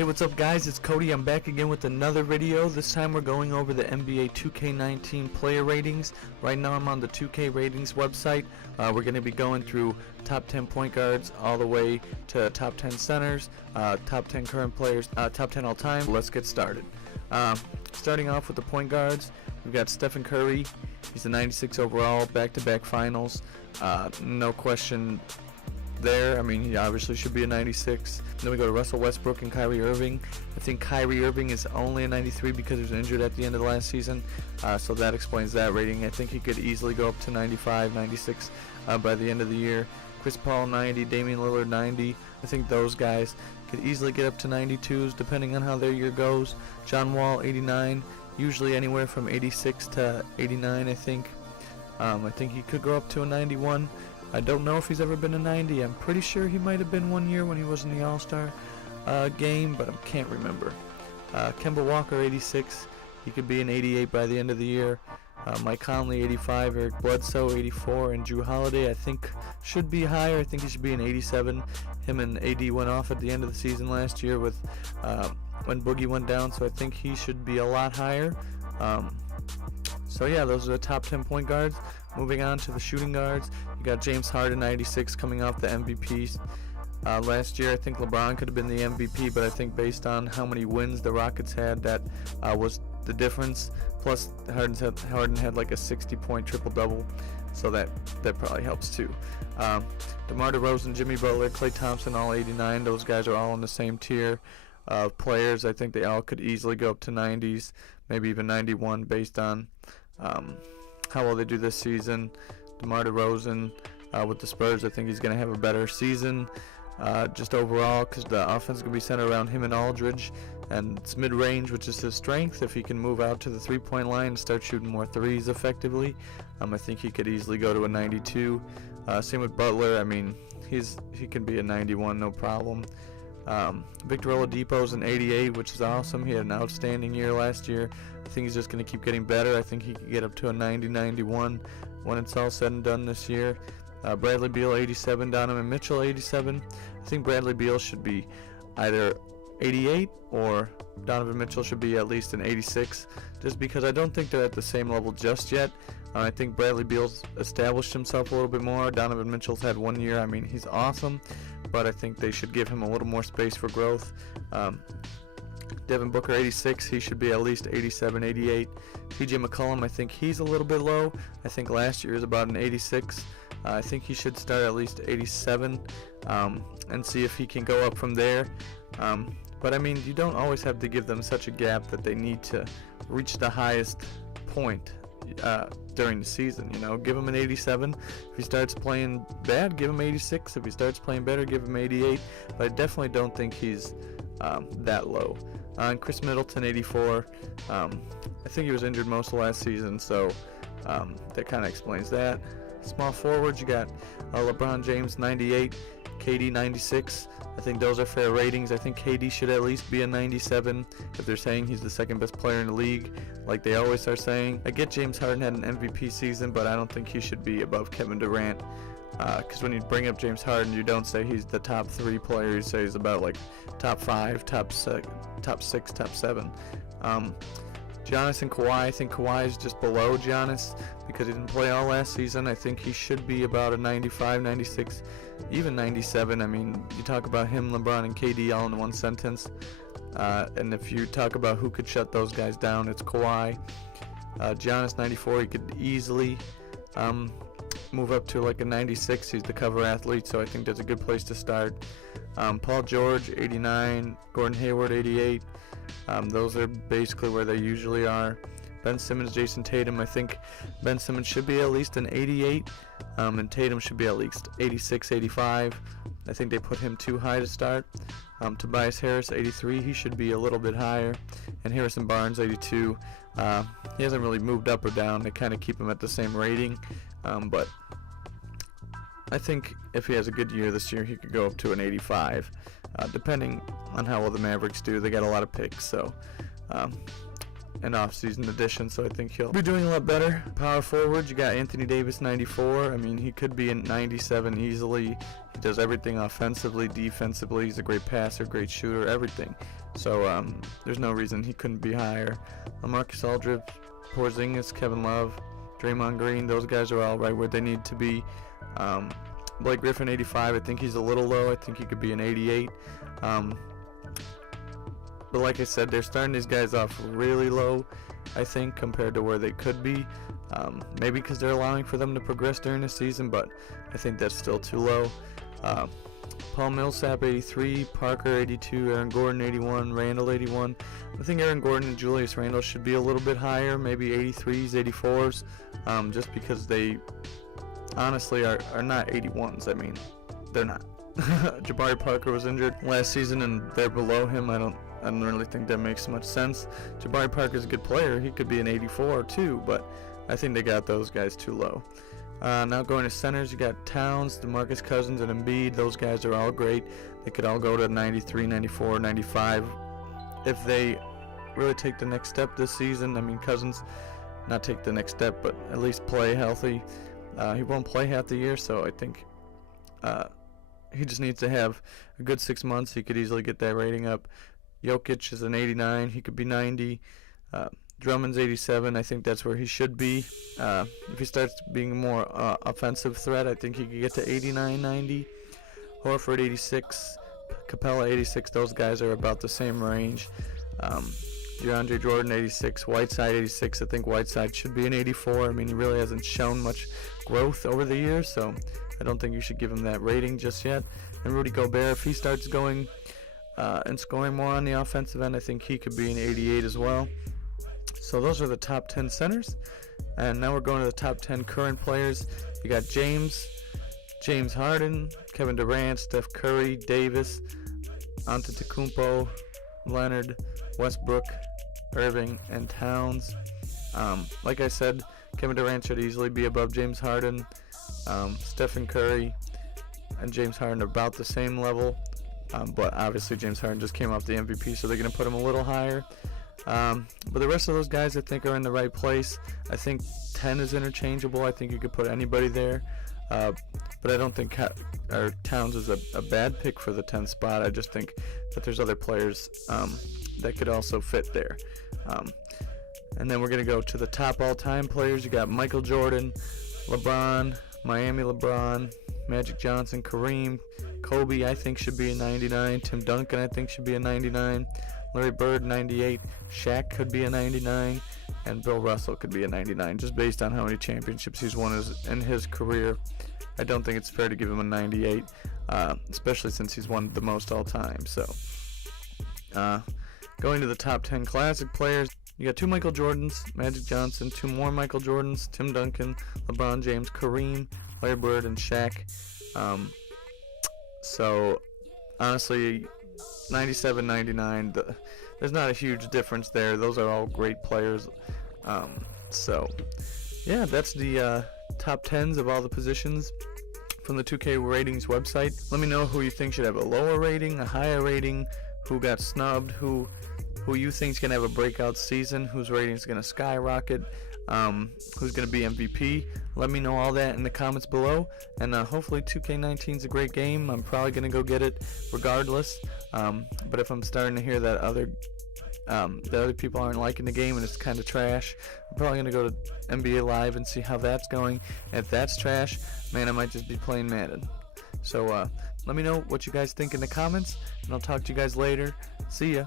Hey, what's up guys, it's Cody. I'm back again with another video. This time we're going over the NBA 2K19 player ratings. Right now I'm on the 2K ratings website. We're going to be going through top 10 point guards all the way to top 10 centers, top 10 current players, top 10 all time. Let's get started. Starting off with the point guards, we've got Stephen Curry. He's a 96 overall, back-to-back finals. No question there. I mean, he obviously should be a 96. Then we go to Russell Westbrook and Kyrie Irving. I think Kyrie Irving is only a 93 because he was injured at the end of the last season, so that explains that rating. I think he could easily go up to 95, 96 by the end of the year. Chris Paul 90, Damian Lillard 90. I think those guys could easily get up to 92s depending on how their year goes. John Wall 89, usually anywhere from 86 to 89. I think he could go up to a 91. I don't know if he's ever been a 90. I'm pretty sure he might have been one year when he was in the All-Star game, but I can't remember. Kemba Walker 86. He could be an 88 by the end of the year. Mike Conley 85, Eric Bledsoe 84, and Drew Holiday I think should be higher. I think he should be an 87. Him and AD went off at the end of the season last year with when Boogie went down, so I think he should be a lot higher. So yeah, those are the top 10 point guards. Moving on to the shooting guards, you got James Harden 96 coming off the MVP. Last year I think LeBron could have been the MVP, but I think based on how many wins the Rockets had, that was the difference. Plus Harden had like a 60-point triple-double, so that probably helps too. DeMar DeRozan, Jimmy Butler, Klay Thompson, all 89. Those guys are all in the same tier of players. I think they all could easily go up to 90s, maybe even 91 based on how well they do this season. DeMar DeRozan with the Spurs, I think he's going to have a better season just overall, because the offense is going to be centered around him and Aldridge, and it's mid-range, which is his strength. If he can move out to the three-point line and start shooting more threes effectively, I think he could easily go to a 92. Same with Butler. I mean, he can be a 91, no problem. Victor Oladipo's an 88, which is awesome. He had an outstanding year last year. I think he's just going to keep getting better. I think he could get up to a 90, 91 when it's all said and done this year. Bradley Beal 87, Donovan Mitchell 87. I think Bradley Beal should be either 88 or Donovan Mitchell should be at least an 86, just because I don't think they're at the same level just yet. I think Bradley Beal's established himself a little bit more. Donovan Mitchell's had 1 year. I mean, he's awesome, but I think they should give him a little more space for growth. Devin Booker 86, he should be at least 87, 88. PJ McCollum, I think he's a little bit low. I think last year was about an 86. I think he should start at least 87 and see if he can go up from there. But I mean, you don't always have to give them such a gap that they need to reach the highest point during the season. You know, give him an 87. If he starts playing bad, give him 86. If he starts playing better, give him 88. But I definitely don't think he's that low. And Chris Middleton 84. I think he was injured most of last season, so that kind of explains that. Small forwards, you got LeBron James 98, KD 96. I think those are fair ratings. I think KD should at least be a 97 if they're saying he's the second best player in the league, like they always are saying. I get James Harden had an MVP season, but I don't think he should be above Kevin Durant, because when you bring up James Harden, you don't say he's the top 3 player. You say he's about like top 5, top 6, top 7. Giannis and Kawhi, I think Kawhi is just below Giannis because he didn't play all last season. I think he should be about a 95, 96, even 97. I mean, you talk about him, LeBron, and KD all in one sentence. And if you talk about who could shut those guys down, it's Kawhi. Giannis 94, he could easily move up to like a 96. He's the cover athlete, so I think that's a good place to start. Paul George 89, Gordon Hayward 88. Those are basically where they usually are. Ben Simmons, Jason Tatum, I think Ben Simmons should be at least an 88, and Tatum should be at least 86, 85. I think they put him too high to start. Tobias Harris 83, he should be a little bit higher, and Harrison Barnes 82. He hasn't really moved up or down. They kind of keep him at the same rating, but I think if he has a good year this year, he could go up to an 85, depending on how well the Mavericks do. They got a lot of picks, so an off-season addition, so I think he'll be doing a lot better. Power forward, you got Anthony Davis 94. I mean, he could be in 97 easily. He does everything offensively, defensively. He's a great passer, great shooter, everything. So there's no reason he couldn't be higher. LaMarcus Aldridge, Porzingis, Kevin Love, Draymond Green, those guys are all right where they need to be. Blake Griffin, 85. I think he's a little low. I think he could be an 88. But like I said, they're starting these guys off really low, I think, compared to where they could be. Maybe because they're allowing for them to progress during the season, but I think that's still too low. Paul Millsap, 83, Parker, 82, Aaron Gordon, 81, Randall, 81. I think Aaron Gordon and Julius Randle should be a little bit higher, maybe 83s, 84s, just because they honestly are not 81s. I mean, they're not. Jabari Parker was injured last season, and they're below him. I don't really think that makes much sense. Jabari Parker's a good player. He could be an 84 too, but I think they got those guys too low. Now going to centers, you got Towns, DeMarcus Cousins, and Embiid. Those guys are all great. They could all go to 93, 94, 95 if they really take the next step this season. I mean, Cousins, not take the next step, but at least play healthy. He won't play half the year, so I think he just needs to have a good 6 months. He could easily get that rating up. Jokic is an 89. He could be 90. Drummond's 87. I think that's where he should be. If he starts being a more offensive threat, I think he could get to 89, 90. Horford, 86. Capella, 86. Those guys are about the same range. DeAndre Jordan, 86. Whiteside, 86. I think Whiteside should be an 84. I mean, he really hasn't shown much growth over the years, so I don't think you should give him that rating just yet. And Rudy Gobert, if he starts going and scoring more on the offensive end, I think he could be an 88 as well. So those are the top 10 centers. And now we're going to the top 10 current players. You got James Harden, Kevin Durant, Steph Curry, Davis, Antetokounmpo, Leonard, Westbrook, Irving, and Towns. Like I said, Kevin Durant should easily be above James Harden. Stephen Curry and James Harden are about the same level. But obviously James Harden just came off the MVP, so they're going to put him a little higher. But the rest of those guys I think are in the right place. I think 10 is interchangeable. I think you could put anybody there. But I don't think Towns is a bad pick for the 10th spot. I just think that there's other players that could also fit there. And then we're going to go to the top all-time players. You got Michael Jordan, LeBron, Miami LeBron, Magic Johnson, Kareem, Kobe I think should be a 99. Tim Duncan I think should be a 99. Larry Bird, 98. Shaq could be a 99. And Bill Russell could be a 99, just based on how many championships he's won in his career. I don't think it's fair to give him a 98, especially since he's won the most all time. So, going to the top 10 classic players, you got 2 Michael Jordans, Magic Johnson, 2 more Michael Jordans, Tim Duncan, LeBron James, Kareem, Larry Bird, and Shaq. So, honestly, 97, 99, there's not a huge difference there. Those are all great players. So, yeah, that's the top 10s of all the positions from the 2K Ratings website. Let me know who you think should have a lower rating, a higher rating, who got snubbed, who you think is going to have a breakout season, whose rating is going to skyrocket, who's going to be MVP. Let me know all that in the comments below, and hopefully 2K19 is a great game. I'm probably going to go get it regardless, but if I'm starting to hear that other people aren't liking the game and it's kind of trash, I'm probably going to go to NBA Live and see how that's going. And if that's trash, man, I might just be playing Madden. So let me know what you guys think in the comments, and I'll talk to you guys later. See ya.